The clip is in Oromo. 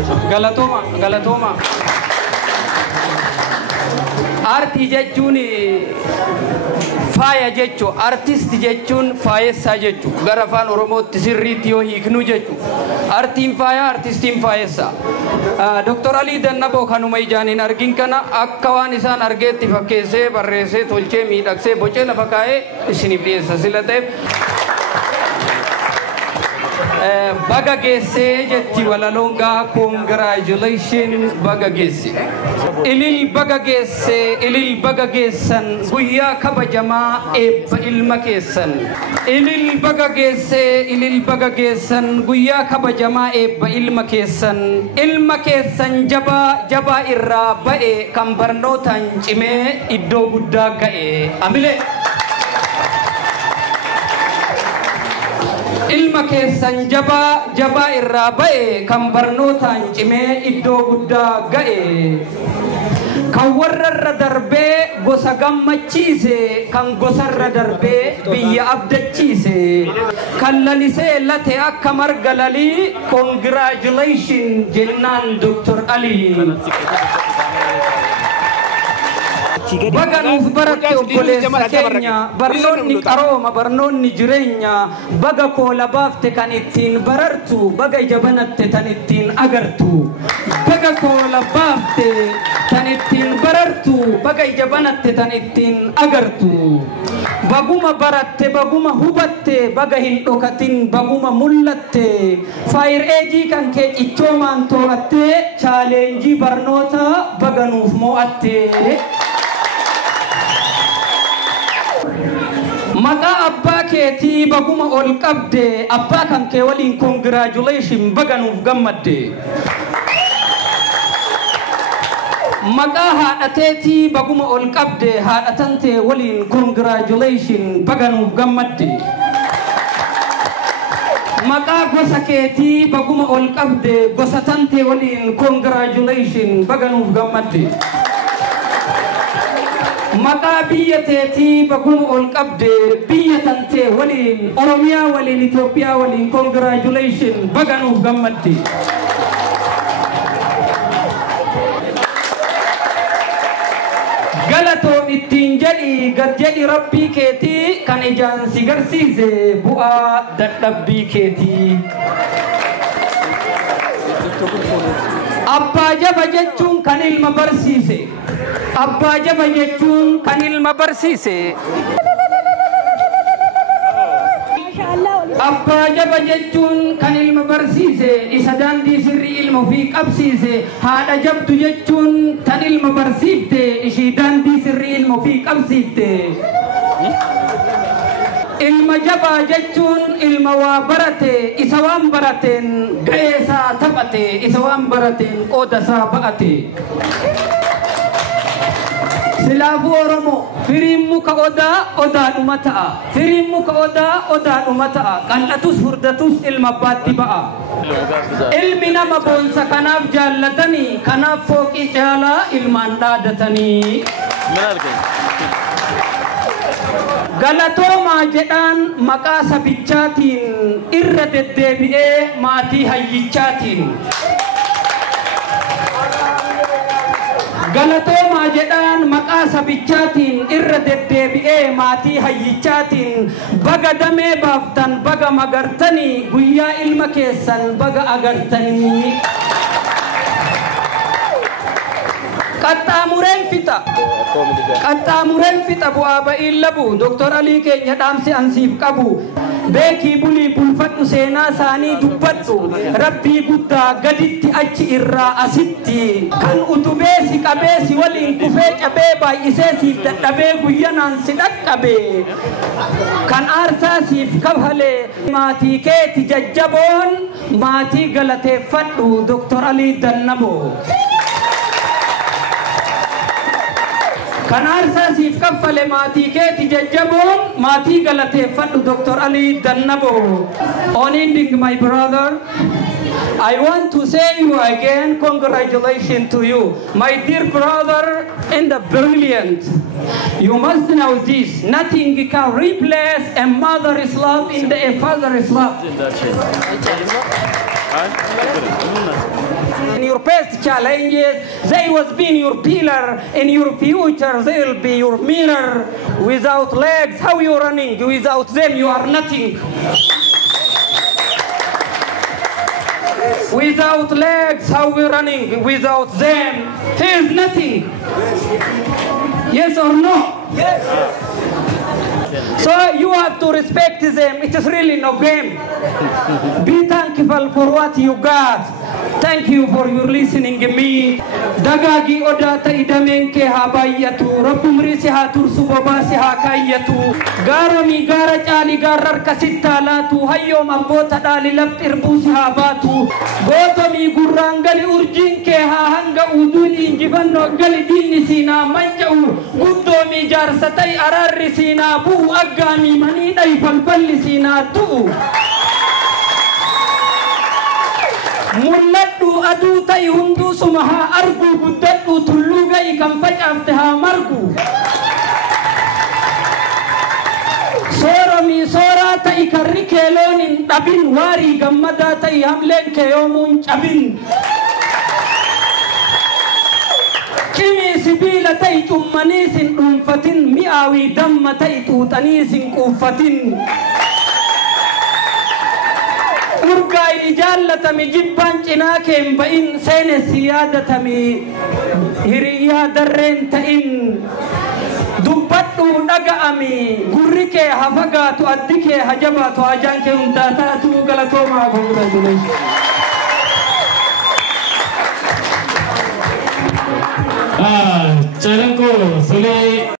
Galatoma. Artii jechuun faaya jechuun artisti jechuun faayessaa jechuun gara afaan Oromootti sirriitti yoo hiiknu jechuun artiin faaya artistiin faayessaa. Dr. Alii Dannaboo kanuma ijaaniin argin kana akka waan isaan argeetti fakkeessee barreessee tolchee miidhagsee bocee lafa kaa'ee isiniif dhiyeessa sila ta'eef. Baga geessee jetti walalongaa congratulations baga geesse. Ilil baga geessan guyyaa kabajamaa eebba ilma keessan. Ilil baga geessan guyyaa kabajamaa eebba ilma keessan. Ilma keessan jabaa irraa ba'e kan barnootaan cimee iddoo guddaa ga'e. Amile. Ilma keessan jabaa irraa ba'e kan barnootaan cimee iddoo guddaa ga'e. Kan warrarra darbee gosa gammachiise kan gosarra darbee biyya abdachiise. Kan lalisee late akka marga lalii congratulations jennaan Dr. Ali. Baga nuuf baratte obboleessa keenya barnoonni qarooma barnoonni jireenya baga koola baafte kan ittiin barartu baga ija banatte tan ittiin agartu. Baga koola baafte tan ittiin barartu baga ija banatte tan ittiin agartu. Baguma baratte baguma hubatte baga hin dhokatin baguma mullatte. Fire age kan kee cichoomaan to'atte challenge barnoota baga nuuf mo'atte. Maqaa abbaa keetii baguma ol qabde abbaa kan kee waliin congratulations baga nuuf gammadde. Maqaa haadhateetii baguma ol qabde haadhatantee waliin congratulations baga nuuf gammadde. Maqaa gosa keetii baguma ol qabde gosatantee waliin congratulations baga nuuf gammadde. Maqaa biyya teetii baguma ol qabde biyya tantee waliin Oromiyaa waliin Itoophiyaa waliin congratulations baga nuuf gammadde. Galatoom ittiin jedhi gad jedhi rabbii keetii kan ijaan si garsiise bu'aa dadhabbii keetii. Abbaa jaba jechuun kan ilma barsiise. Abbaa jaba jechuun kan ilma barsiise. Abbaa jaba jechuun kan ilma barsiise isa daandii sirrii ilma ofii qabsiise. Haadha jabdu jechuun tan ilma barsiifte ishii daandii sirrii ilma ofii qabsiifte. Ilma jabaa jechuun ilma waa barate isa waan barateen ga'eesaa taphate isa waan barateen qoodasaa ba'ate. Silaafu Oromoo firiin muka odaadhuma ta'a. Firiin muka odaadhuma ta'a. Qal'atus furdatus ilma abbaatti ba'a. Ilmi nama boonsa kanaaf jaallatanii kanaaf fooqii caalaa ilmaan dhaadatanii. Galatoomaa jedhaan maqaa sabichaatiin irra deddeebi'ee maatii hayyichaatiin. Galatoomaa jedhaan maqaa sabichaatiin irra deddeebi'ee maatii hayyichaatiin baga damee baaftan baga magartanii guyyaa ilma keessan baga agartanii. Qaxxaamureen fixa bu'aa ba'iin labu Dr. Alii keenya dhaamsi ansiif qabu. Beekii bulii bulfadhu seenaa isaanii dubbadhu rabbii guddaa gaditti achi irraa asitti kan utubee si qabee si waliin kufee cabee baay'isee siif dadhabee guyyanaan si dhaqqabe kan aarsaa siif kafalee maatii keeti jajjaboon maatii galateeffadhu Dr. Alii Dannaboo. Kan aarsaa siif kaffale maatii keeti jajjaboon maatii galateeffadhu Dr. Ali Dannaboo. On ending, my brother, I want to say you again congratulations to you, my dear brother and the brilliant. You must know this, nothing can replace a mother's love in a father's love. your past challenges. They was being your pillar. In your future, they will be your mirror. Without legs, how you running? Without them, you are nothing. Without legs, how we running? Without them, he is nothing. Yes or no? Yes. So you have to respect them. It is really no game. Be thankful for what you got. Thank you for your listening to me. Dagagi odata idamen ke habayatu. Rabbum risi hatur subabasi hakayatu. Garami gara chali garar kasittalatu. Hayyo mambota dali laptir busi habatu. Gotomi gurrangali urjin ke hanga uduli injibanno gali dini sina manjau. Guddomi jarsatai ararri sina bu agami manidai falfalli sina tu. Mulladdu adu tai hundu sumaha argu guddaddu tullugai kam facafteha margu. Sorami sora tai karri kelonin dabin wari gammada tai hamlen keyomun cabin. Kimi sibila tai cummanisin dumfatin miawi damma tai tutanisin kufatin. Urgai jallatami jibban cinakem bain sene siyadatami hiriya darren ta'in dubbadhu dhaga'ami gurri kee hafagaatu addi kee hajabaatu hajaan kee hundaa taatu galatoomaa congratulations. Jalanku Sulai